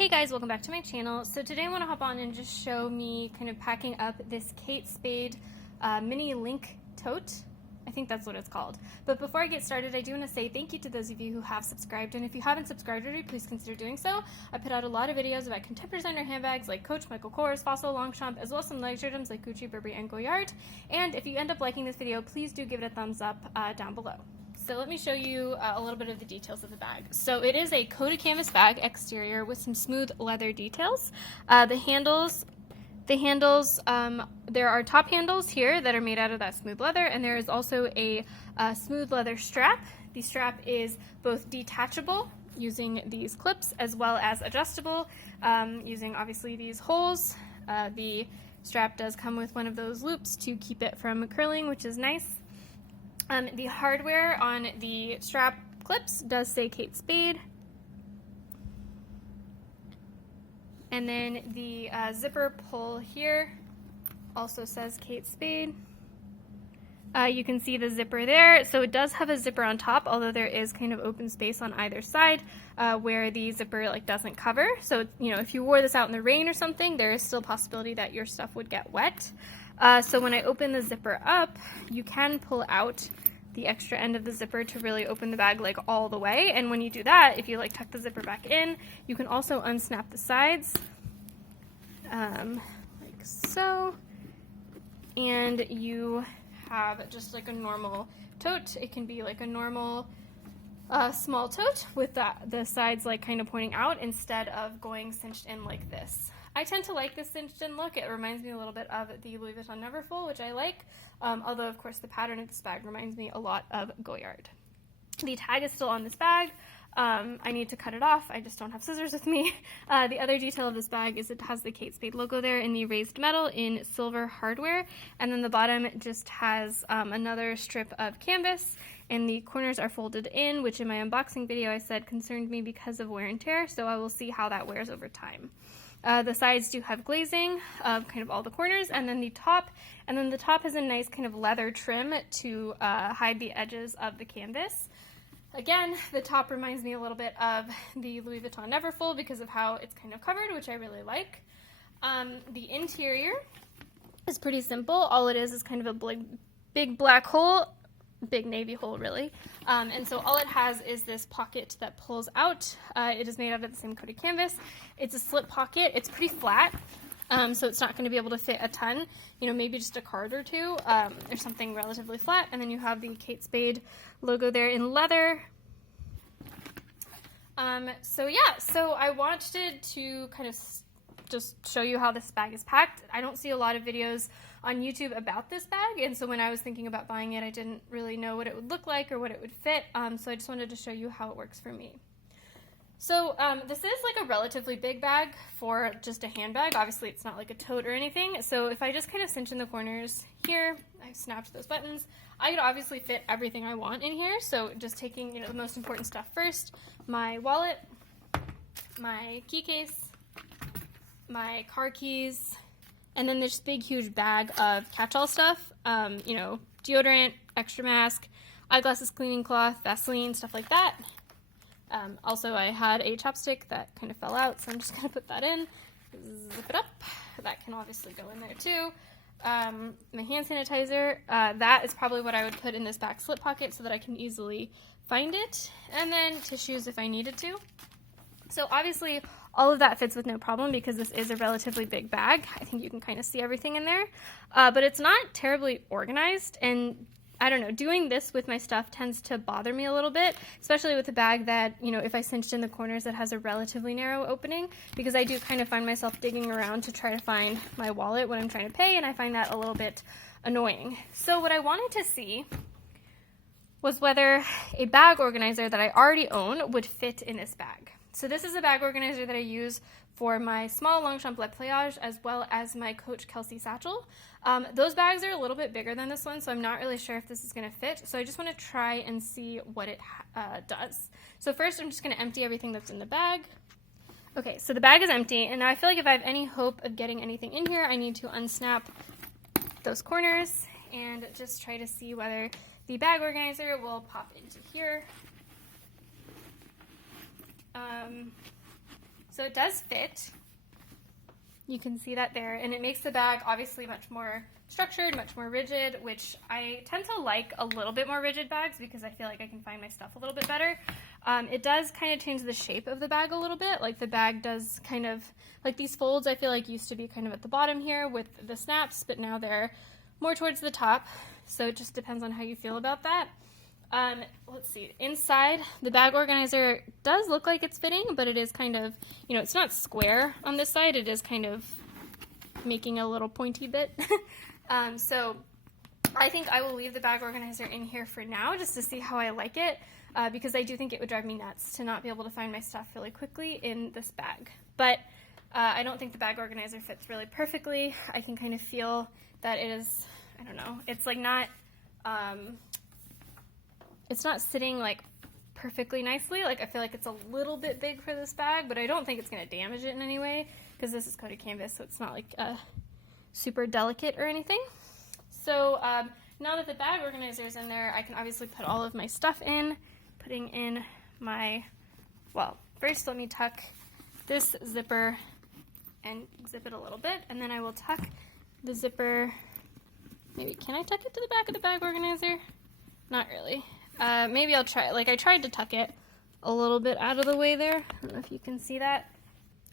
Hey guys, welcome back to my channel. So today I want to hop on and just show me kind of packing up this Kate Spade mini link tote. I think that's what it's called. But before I get started, I do want to say thank you to those of you who have subscribed, and if you haven't subscribed already, please consider doing so. I put out a lot of videos about contemporary designer handbags like Coach, Michael Kors, Fossil, Longchamp, as well as some luxury items like Gucci, Burberry, and Goyard. And if you end up liking this video, please do give it a thumbs up down below. So let me show you a little bit of the details of the bag. So it is a coated canvas bag exterior with some smooth leather details. The handles, there are top handles here that are made out of that smooth leather, and there is also a smooth leather strap. The strap is both detachable using these clips as well as adjustable using obviously these holes. The strap does come with one of those loops to keep it from curling, which is nice. The hardware on the strap clips does say Kate Spade. And then the zipper pull here also says Kate Spade. You can see the zipper there. So it does have a zipper on top, although there is kind of open space on either side where the zipper doesn't cover. So, you know, if you wore this out in the rain or something, there is still a possibility that your stuff would get wet. So when I open the zipper up, you can pull out the extra end of the zipper to really open the bag all the way. And when you do that, if you tuck the zipper back in, you can also unsnap the sides like so. And you have just a normal tote. It can be a normal small tote with the sides kind of pointing out instead of going cinched in like this. I tend to like this cinched in look. It reminds me a little bit of the Louis Vuitton Neverfull, which I like, although of course the pattern of this bag reminds me a lot of Goyard. The tag is still on this bag. I need to cut it off. I just don't have scissors with me. The other detail of this bag is it has the Kate Spade logo there in the raised metal in silver hardware, and then the bottom just has another strip of canvas, and the corners are folded in, which in my unboxing video I said concerned me because of wear and tear, so I will see how that wears over time. The sides do have glazing of kind of all the corners, and then the top has a nice kind of leather trim to hide the edges of the canvas. Again, the top reminds me a little bit of the Louis Vuitton Neverfull because of how it's kind of covered, which I really like. The interior is pretty simple. All it is kind of a big black hole, big navy hole really, and so all it has is this pocket that pulls out. It is made out of the same coated canvas. It's a slip pocket. It's pretty flat, so it's not going to be able to fit a ton, you know, maybe just a card or two or something relatively flat. And then you have the Kate Spade logo there in leather. So yeah, so I wanted to kind of just show you how this bag is packed. I don't see a lot of videos on YouTube about this bag, and so when I was thinking about buying it, I didn't really know what it would look like or what it would fit, so I just wanted to show you how it works for me. So this is a relatively big bag for just a handbag. Obviously it's not like a tote or anything, so if I just kind of cinch in the corners here, I snapped those buttons, I could obviously fit everything I want in here. So just taking, you know, the most important stuff first: my wallet, my key case, my car keys, and then this big huge bag of catch-all stuff, you know, deodorant, extra mask, eyeglasses, cleaning cloth, Vaseline, stuff like that. Also I had a chapstick that kind of fell out, so I'm just going to put that in, zip it up. That can obviously go in there too. My hand sanitizer, that is probably what I would put in this back slip pocket so that I can easily find it, and then tissues if I needed to. So obviously all of that fits with no problem because this is a relatively big bag. I think you can kind of see everything in there, but it's not terribly organized, and I don't know, doing this with my stuff tends to bother me a little bit, especially with a bag that, you know, if I cinched in the corners, it has a relatively narrow opening, because I do kind of find myself digging around to try to find my wallet when I'm trying to pay, and I find that a little bit annoying. So what I wanted to see was whether a bag organizer that I already own would fit in this bag. So this is a bag organizer that I use for my small Longchamp Pliage as well as my Coach Kelsey Satchel. Those bags are a little bit bigger than this one, so I'm not really sure if this is going to fit. So I just want to try and see what it does. So first I'm just going to empty everything that's in the bag. Okay, so the bag is empty, and now I feel like if I have any hope of getting anything in here, I need to unsnap those corners and just try to see whether the bag organizer will pop into here. So it does fit. You can see that there, and it makes the bag obviously much more structured, much more rigid, which I tend to like a little bit more rigid bags because I feel like I can find my stuff a little bit better. It does kind of change the shape of the bag a little bit. Like the bag does kind of, like these folds I feel like used to be kind of at the bottom here with the snaps, but now they're more towards the top. So it just depends on how you feel about that. Let's see, inside the bag organizer does look like it's fitting, but it is kind of, you know, it's not square on this side. It is kind of making a little pointy bit. So I think I will leave the bag organizer in here for now just to see how I like it, because I do think it would drive me nuts to not be able to find my stuff really quickly in this bag. But I don't think the bag organizer fits really perfectly. I can kind of feel that it is, I don't know, it's like not, it's not sitting like perfectly nicely. Like I feel like it's a little bit big for this bag, but I don't think it's going to damage it in any way because this is coated canvas, so it's not like super delicate or anything. So now that the bag organizer is in there, I can obviously put all of my stuff in, putting in my, well, first let me tuck this zipper and zip it a little bit, and then I will tuck the zipper, maybe, can I tuck it to the back of the bag organizer? Not really. Maybe I'll try, like I tried to tuck it a little bit out of the way there. I don't know if you can see that.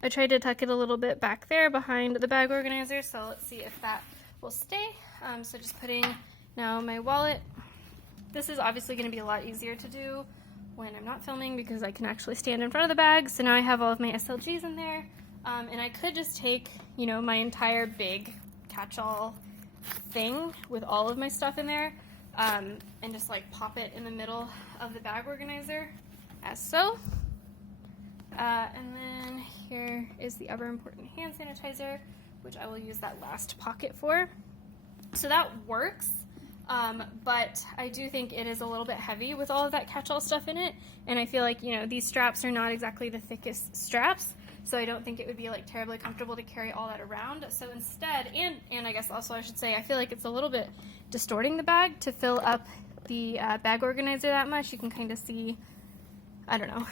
I tried to tuck it a little bit back there behind the bag organizer, so let's see if that will stay. So just putting now my wallet. This is obviously going to be a lot easier to do when I'm not filming because I can actually stand in front of the bag. So now I have all of my SLGs in there, and I could just take, you know, my entire big catch-all thing with all of my stuff in there, and just like pop it in the middle of the bag organizer as so. And then here is the ever important hand sanitizer, which I will use that last pocket for. So that works, but I do think it is a little bit heavy with all of that catch-all stuff in it, and I feel like, you know, these straps are not exactly the thickest straps, so I don't think it would be like terribly comfortable to carry all that around. So instead, and I guess also I should say, I feel like it's a little bit distorting the bag to fill up the bag organizer that much. You can kind of see, I don't know.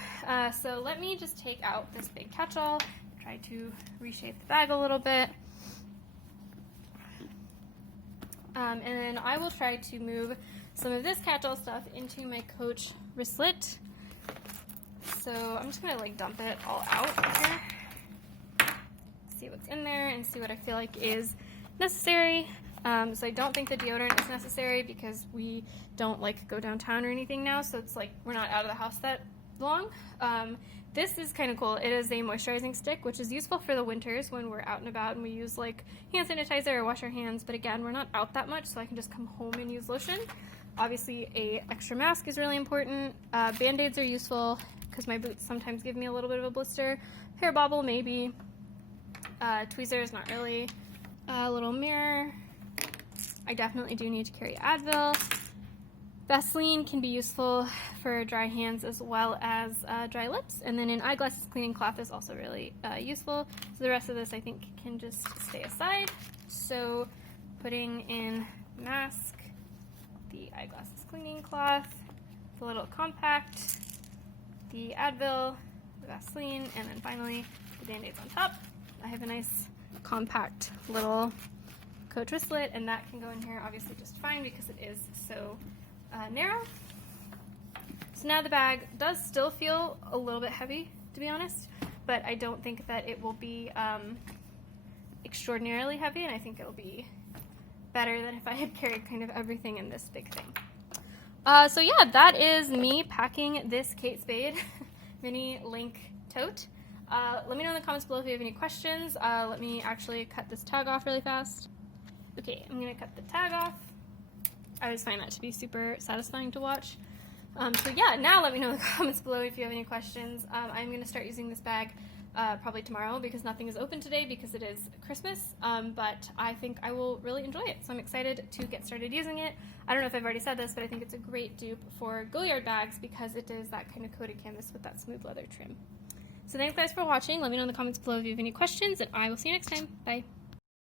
So let me just take out this big catch-all, try to reshape the bag a little bit. And then I will try to move some of this catch-all stuff into my Coach wristlet. So I'm just gonna like dump it all out here, see what's in there and see what I feel like is necessary. So I don't think the deodorant is necessary because we don't like go downtown or anything now, so it's like we're not out of the house that long. This is kind of cool. It is a moisturizing stick, which is useful for the winters when we're out and about and we use like hand sanitizer or wash our hands, but again, we're not out that much, so I can just come home and use lotion. Obviously, a extra mask is really important. Band-aids are useful because my boots sometimes give me a little bit of a blister. Hair bobble, maybe. Tweezers, not really. A little mirror. I definitely do need to carry Advil. Vaseline can be useful for dry hands as well as dry lips. And then an eyeglasses cleaning cloth is also really useful. So the rest of this I think can just stay aside. So putting in mask, the eyeglasses cleaning cloth, the little compact, the Advil, the Vaseline, and then finally the Band-Aids on top. I have a nice compact little Coach wristlet, and that can go in here obviously just fine because it is so narrow. So now the bag does still feel a little bit heavy, to be honest, but I don't think that it will be extraordinarily heavy, and I think it will be better than if I had carried kind of everything in this big thing. So yeah, that is me packing this Kate Spade mini link tote. Let me know in the comments below if you have any questions. Let me actually cut this tag off really fast. Okay, I'm gonna cut the tag off. I always find that to be super satisfying to watch. So yeah, now let me know in the comments below if you have any questions. I'm going to start using this bag probably tomorrow because nothing is open today because it is Christmas, but I think I will really enjoy it. So I'm excited to get started using it. I don't know if I've already said this, but I think it's a great dupe for Goyard bags because it is that kind of coated canvas with that smooth leather trim. So thanks guys for watching. Let me know in the comments below if you have any questions, and I will see you next time. Bye.